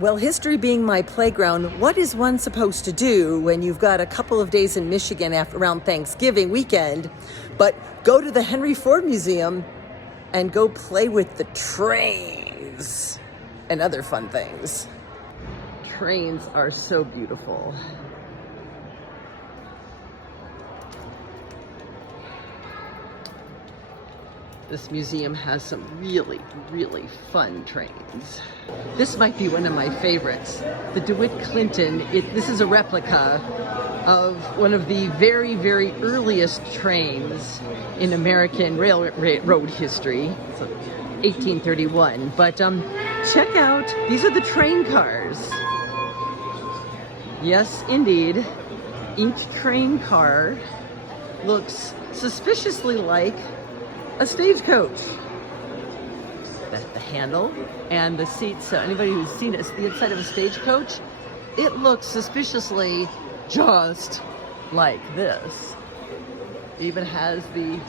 Well, history being my playground, what is one supposed to do when you've got a couple of days in Michigan around Thanksgiving weekend, but go to the Henry Ford Museum and go play with the trains and other fun things. Trains are so beautiful. This museum has some really, really fun trains. This might be one of my favorites. The DeWitt Clinton, this is a replica of one of the very, very earliest trains in American railroad history, so 1831. But check out, these are the train cars. Yes, indeed. Each train car looks suspiciously like a stagecoach. The handle and the seats, so anybody who's seen the inside of a stagecoach, it looks suspiciously just like this. It even has the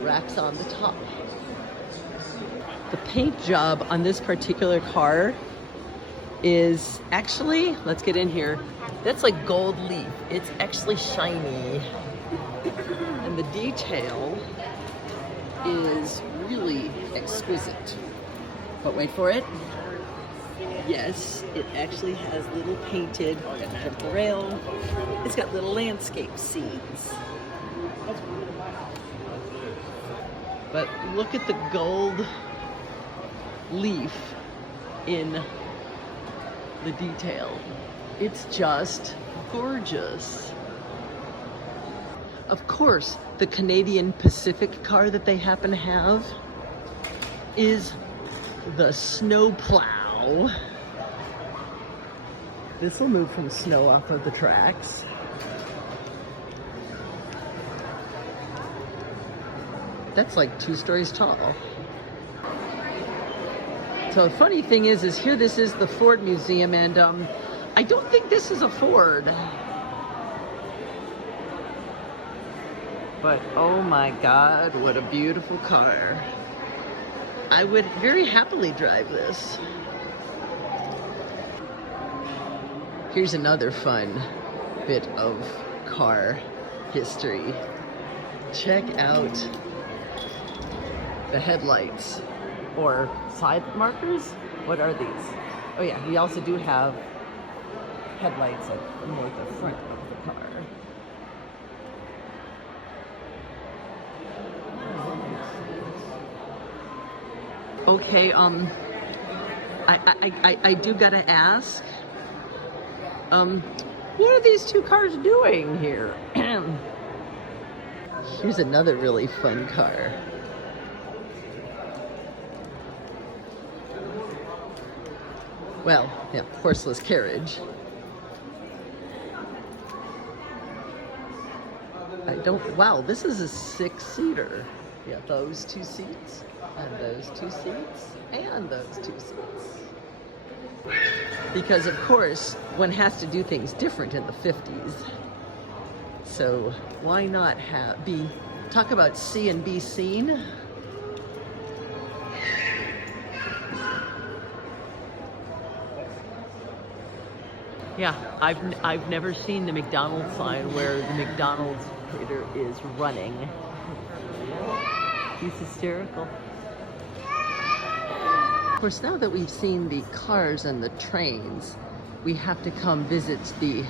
racks on the top. The paint job on this particular car is actually, let's get in here, that's like gold leaf. It's actually shiny. And the detail is really exquisite. But wait for it. Yes, it actually has little painted, got the rail. It's got little landscape scenes. But look at the gold leaf in the detail. It's just gorgeous. Of course, the Canadian Pacific car that they happen to have is the snow plow. This will move from snow off of the tracks. That's like 2 stories tall. So the funny thing is here this is the Ford Museum, and I don't think this is a Ford. But oh my God, what a beautiful car. I would very happily drive this. Here's another fun bit of car history. Check out the headlights, or side markers. What are these? Oh yeah, we also do have headlights at more the front of the car. Okay, I do gotta ask, what are these 2 cars doing here? Here's another really fun car. Well, yeah, horseless carriage. Wow, this is a 6-seater. Yeah, those 2 seats, and those 2 seats, and those 2 seats. Because of course, one has to do things different in the 50s. So why not talk about see and be seen? Yeah, I've never seen the McDonald's sign where the McDonald's waiter is running. He's hysterical. Of course, now that we've seen the cars and the trains, we have to come visit the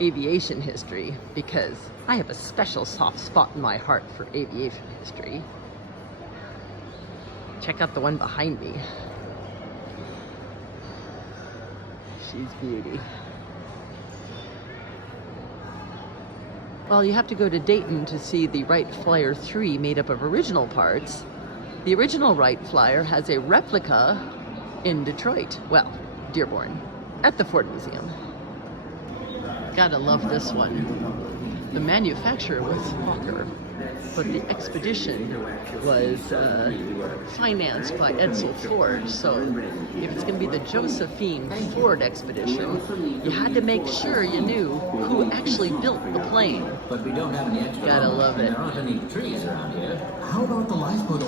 aviation history, because I have a special soft spot in my heart for aviation history. Check out the one behind me. She's beauty. Well, you have to go to Dayton to see the Wright Flyer 3 made up of original parts. The original Wright Flyer has a replica in Detroit, well, Dearborn, at the Ford Museum. Gotta love this one. The manufacturer was Walker, but the expedition was financed by Edsel Ford. So if it's going to be the Josephine Ford expedition, you had to make sure you knew who actually built the plane. But we don't have any extra. Gotta love it. There aren't any trees around here. How about the lifeboat?